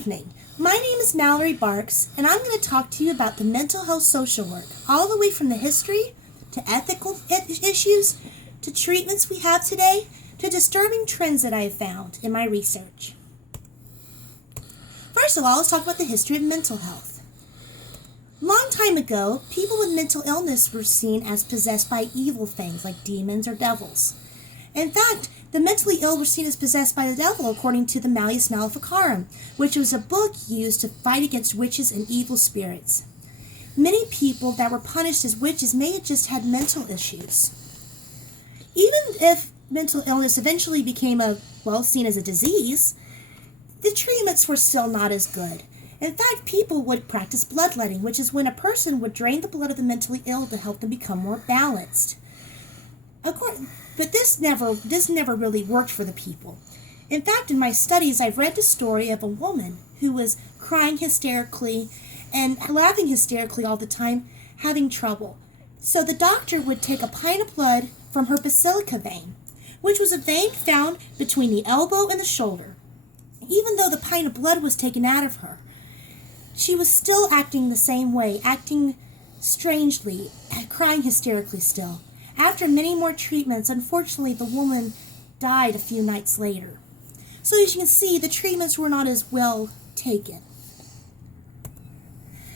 evening. My name is Mallory Barks, and I'm going to talk to you about the mental health social work, all the way from the history to ethical issues to treatments we have today to disturbing trends that I have found in my research. First of all, let's talk about the history of mental health. Long time ago, people with mental illness were seen as possessed by evil things like demons or devils. In fact, the mentally ill were seen as possessed by the devil according to the Malleus Maleficarum, which was a book used to fight against witches and evil spirits. Many people that were punished as witches may have just had mental issues. Even if mental illness eventually became seen as a disease, the treatments were still not as good. In fact, people would practice bloodletting, which is when a person would drain the blood of the mentally ill to help them become more balanced. But this never really worked for the people. In fact, in my studies, I've read the story of a woman who was crying hysterically and laughing hysterically all the time, having trouble. So the doctor would take a pint of blood from her basilica vein, which was a vein found between the elbow and the shoulder. Even though the pint of blood was taken out of her, she was still acting the same way, acting strangely, crying hysterically still. After many more treatments, unfortunately, the woman died a few nights later. So as you can see, the treatments were not as well taken.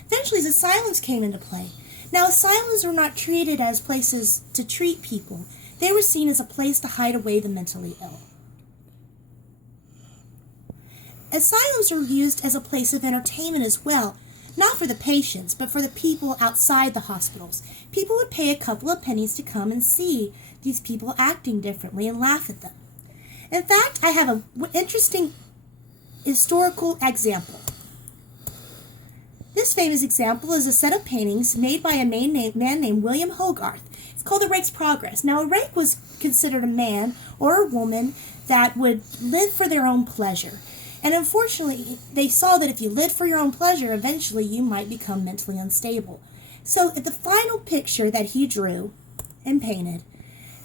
Eventually, asylums came into play. Now, asylums were not treated as places to treat people. They were seen as a place to hide away the mentally ill. Asylums were used as a place of entertainment as well, not for the patients, but for the people outside the hospitals. People would pay a couple of pennies to come and see these people acting differently and laugh at them. In fact, I have an interesting historical example. This famous example is a set of paintings made by a man named William Hogarth. It's called the Rake's Progress. Now, a rake was considered a man or a woman that would live for their own pleasure. And unfortunately, they saw that if you lived for your own pleasure, eventually you might become mentally unstable. So at the final picture that he drew and painted,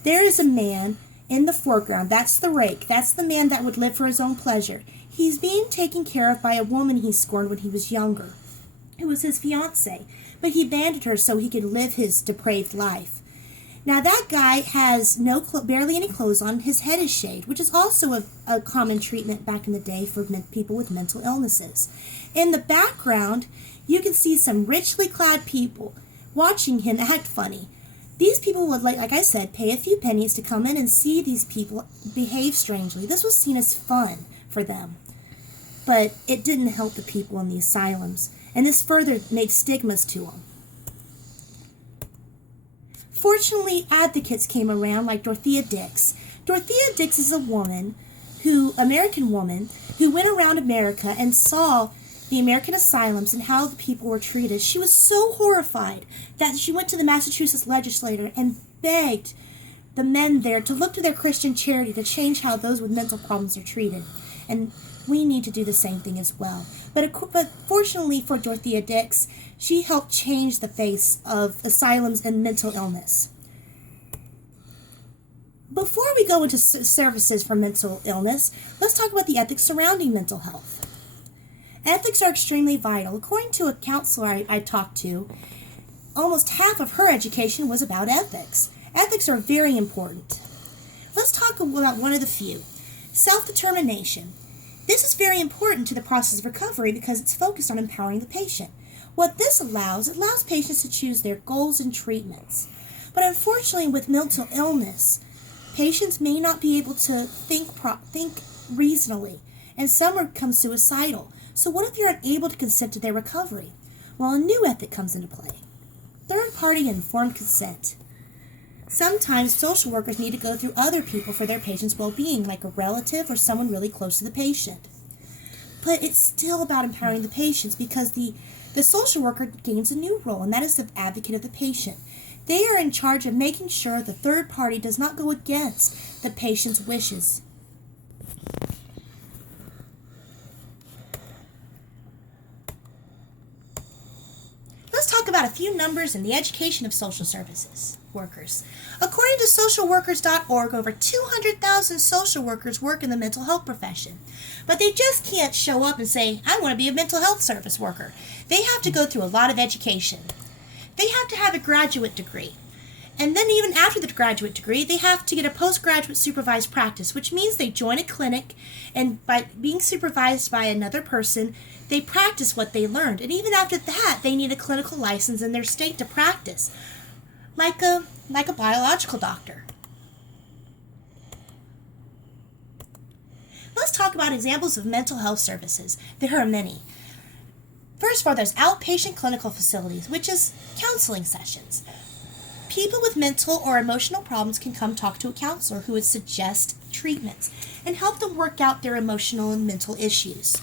there is a man in the foreground. That's the rake. That's the man that would live for his own pleasure. He's being taken care of by a woman he scorned when he was younger. It was his fiancée, but he abandoned her so he could live his depraved life. Now that guy has barely any clothes on. His head is shaved, which is also a common treatment back in the day for people with mental illnesses. In the background, you can see some richly clad people watching him act funny. These people would, like I said, pay a few pennies to come in and see these people behave strangely. This was seen as fun for them. But it didn't help the people in the asylums, and this further made stigmas to them. Fortunately, advocates came around like Dorothea Dix. Dorothea Dix is American woman who went around America and saw the American asylums and how the people were treated. She was so horrified that she went to the Massachusetts legislature and begged the men there to look to their Christian charity to change how those with mental problems are treated. And we need to do the same thing as well. But fortunately for Dorothea Dix, she helped change the face of asylums and mental illness. Before we go into services for mental illness, let's talk about the ethics surrounding mental health. Ethics are extremely vital. According to a counselor I talked to, almost half of her education was about ethics. Ethics are very important. Let's talk about one of the few. Self-determination. This is very important to the process of recovery because it's focused on empowering the patient. What this allows patients to choose their goals and treatments. But unfortunately, with mental illness, patients may not be able to think reasonably, and some become suicidal. So what if you're unable to consent to their recovery? Well, a new ethic comes into play. Third-party informed consent. Sometimes social workers need to go through other people for their patient's well-being, like a relative or someone really close to the patient. But it's still about empowering the patients because the social worker gains a new role, and that is the advocate of the patient. They are in charge of making sure the third party does not go against the patient's wishes. Let's talk about a few numbers in the education of social services workers. According to socialworkers.org, over 200,000 social workers work in the mental health profession. But they just can't show up and say, I want to be a mental health service worker. They have to go through a lot of education. They have to have a graduate degree. And then even after the graduate degree, they have to get a postgraduate supervised practice, which means they join a clinic, and by being supervised by another person, they practice what they learned. And even after that, they need a clinical license in their state to practice, like a biological doctor. Let's talk about examples of mental health services. There are many. First of all, there's outpatient clinical facilities, which is counseling sessions. People with mental or emotional problems can come talk to a counselor who would suggest treatments and help them work out their emotional and mental issues.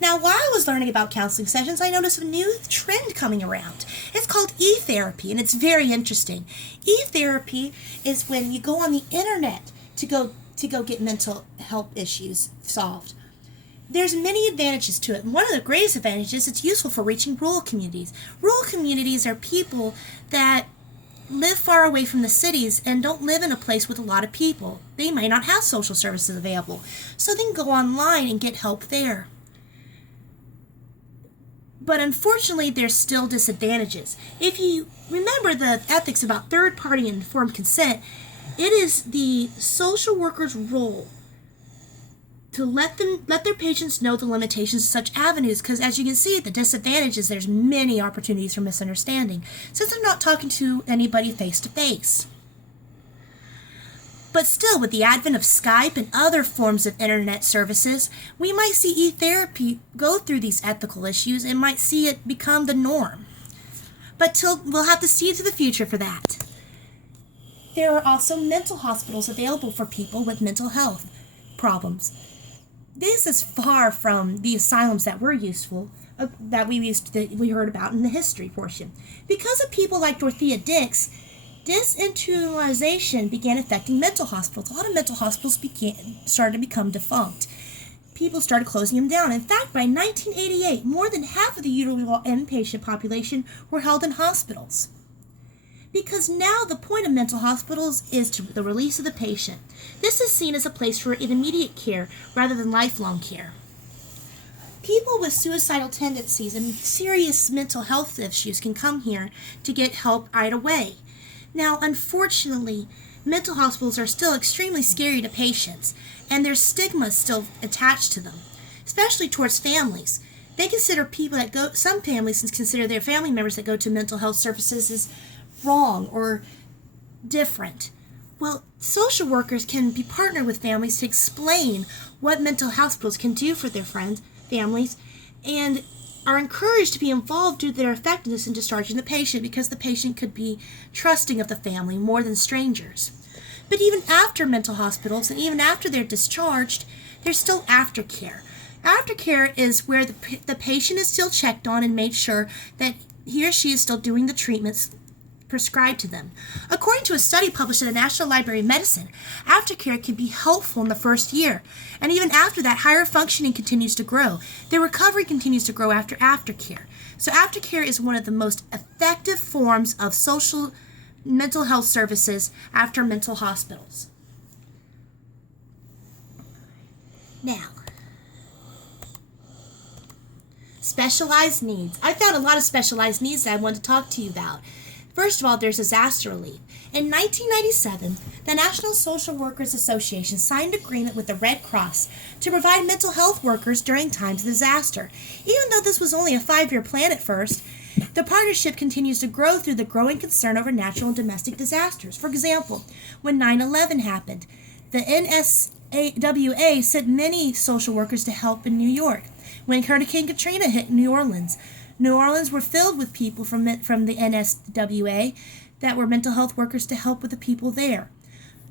Now, while I was learning about counseling sessions, I noticed a new trend coming around. It's called e-therapy, and it's very interesting. E-therapy is when you go on the internet to go get mental health issues solved. There's many advantages to it. And one of the greatest advantages, it's useful for reaching rural communities. Rural communities are people that live far away from the cities and don't live in a place with a lot of people. They might not have social services available, so they can go online and get help there. But unfortunately, there's still disadvantages. If you remember the ethics about third-party informed consent, it is the social worker's role to let their patients know the limitations of such avenues, because as you can see, the disadvantages, there's many opportunities for misunderstanding, since they're not talking to anybody face-to-face. But still, with the advent of Skype and other forms of internet services, we might see e-therapy go through these ethical issues and might see it become the norm. But we'll have to see to the future for that. There are also mental hospitals available for people with mental health problems. This is far from the asylums that were useful, that we heard about in the history portion. Because of people like Dorothea Dix, disinstitutionalization began affecting mental hospitals. A lot of mental hospitals started to become defunct. People started closing them down. In fact, by 1988, more than half of the usual inpatient population were held in hospitals. Because now the point of mental hospitals is the release of the patient. This is seen as a place for immediate care rather than lifelong care. People with suicidal tendencies and serious mental health issues can come here to get help right away. Now, unfortunately, mental hospitals are still extremely scary to patients, and there's stigma still attached to them, especially towards families. Some families consider their family members that go to mental health services as wrong or different. Well, social workers can be partnered with families to explain what mental hospitals can do for their families, and are encouraged to be involved due to their effectiveness in discharging the patient, because the patient could be trusting of the family more than strangers. But even after mental hospitals, and even after they're discharged, there's still aftercare. Aftercare is where the patient is still checked on and made sure that he or she is still doing the treatments prescribed to them. According to a study published in the National Library of Medicine, aftercare can be helpful in the first year, and even after that, higher functioning continues to grow. Their recovery continues to grow after aftercare. So aftercare is one of the most effective forms of social mental health services after mental hospitals. Now, specialized needs. I found a lot of specialized needs that I want to talk to you about. First of all, there's disaster relief. In 1997, the National Social Workers Association signed an agreement with the Red Cross to provide mental health workers during times of disaster. Even though this was only a 5-year plan at first, the partnership continues to grow through the growing concern over natural and domestic disasters. For example, when 9/11 happened, the NSWA sent many social workers to help in New York. When Hurricane Katrina hit New Orleans were filled with people from the NSWA that were mental health workers to help with the people there.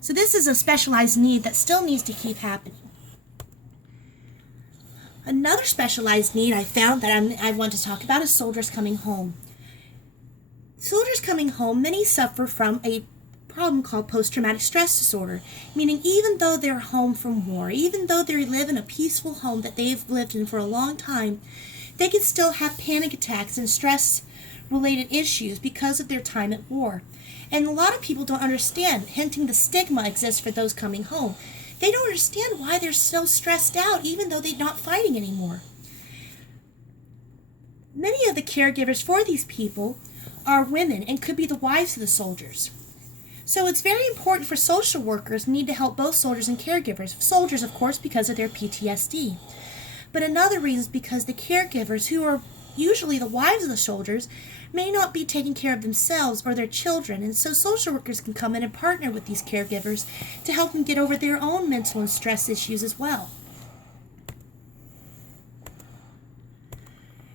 So this is a specialized need that still needs to keep happening. Another specialized need I found that I want to talk about is soldiers coming home. Soldiers coming home, many suffer from a problem called post-traumatic stress disorder, meaning even though they're home from war, even though they live in a peaceful home that they've lived in for a long time, they can still have panic attacks and stress-related issues because of their time at war. And a lot of people don't understand, hinting the stigma exists for those coming home. They don't understand why they're so stressed out, even though they're not fighting anymore. Many of the caregivers for these people are women and could be the wives of the soldiers. So it's very important for social workers need to help both soldiers and caregivers. Soldiers, of course, because of their PTSD. But another reason is because the caregivers, who are usually the wives of the soldiers, may not be taking care of themselves or their children. And so social workers can come in and partner with these caregivers to help them get over their own mental and stress issues as well.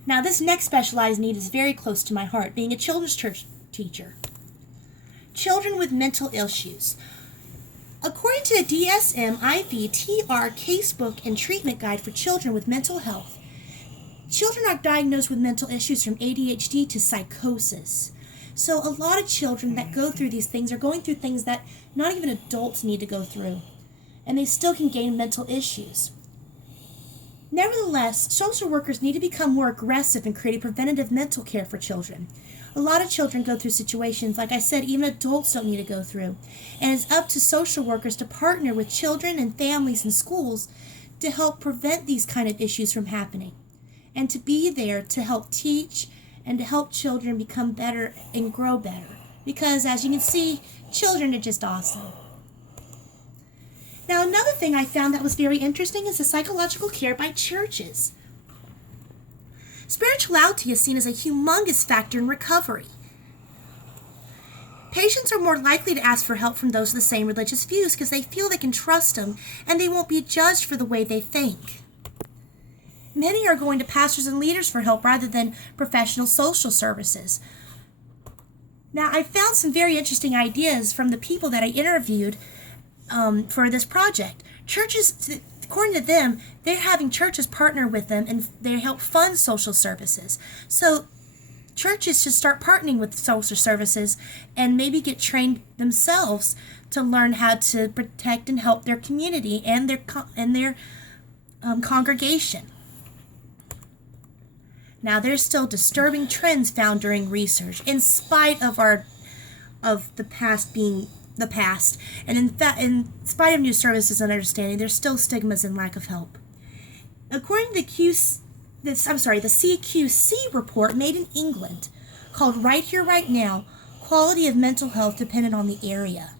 Now, this next specialized need is very close to my heart, being a children's church teacher. Children with mental issues. According to the DSM-IV-TR Casebook and Treatment Guide for Children with Mental Health, children are diagnosed with mental issues from ADHD to psychosis. So a lot of children that go through these things are going through things that not even adults need to go through, and they still can gain mental issues. Nevertheless, social workers need to become more aggressive in creating preventative mental care for children. A lot of children go through situations, like I said, even adults don't need to go through. And it's up to social workers to partner with children and families and schools to help prevent these kind of issues from happening. And to be there to help teach and to help children become better and grow better. Because as you can see, children are just awesome. Now, another thing I found that was very interesting is the psychological care by churches. Spirituality is seen as a humongous factor in recovery. Patients are more likely to ask for help from those with the same religious views because they feel they can trust them and they won't be judged for the way they think. Many are going to pastors and leaders for help rather than professional social services. Now, I found some very interesting ideas from the people that I interviewed for this project. Churches, according to them, they're having churches partner with them and they help fund social services. So churches should start partnering with social services and maybe get trained themselves to learn how to protect and help their community and their congregation. Now, there's still disturbing trends found during research, in spite of the past being the past, and in spite of new services and understanding, there's still stigmas and lack of help. According to the CQC report made in England, called Right Here, Right Now, Quality of Mental Health Depended on the Area.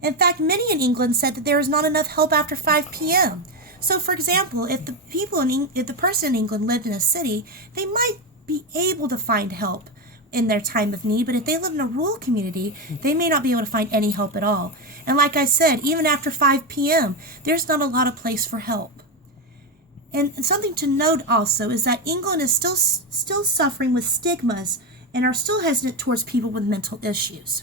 In fact, many in England said that there is not enough help after 5 p.m. So, for example, if the person in England lived in a city, they might be able to find help in their time of need, but if they live in a rural community, they may not be able to find any help at all. And like I said, even after 5 p.m., there's not a lot of place for help. And something to note also is that England is still suffering with stigmas and are still hesitant towards people with mental issues.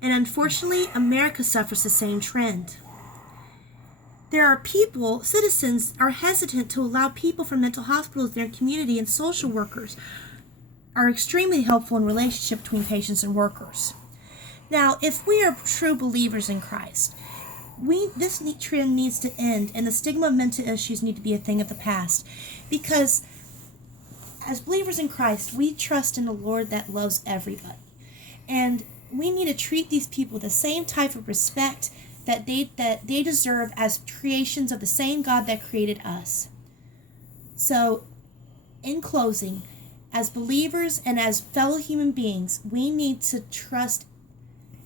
And unfortunately, America suffers the same trend. Citizens are hesitant to allow people from mental hospitals in their community, and social workers are extremely helpful in relationship between patients and workers. Now, if we are true believers in Christ, this trend needs to end, and the stigma of mental issues need to be a thing of the past. Because as believers in Christ, we trust in the Lord that loves everybody. And we need to treat these people with the same type of respect that they deserve as creations of the same God that created us. So, in closing, as believers and as fellow human beings, we need to trust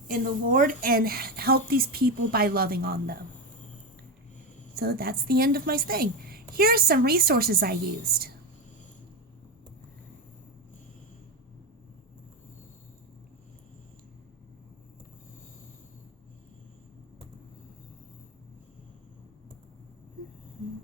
in the Lord and help these people by loving on them. So that's the end of my thing. Here are some resources I used. Mm-hmm.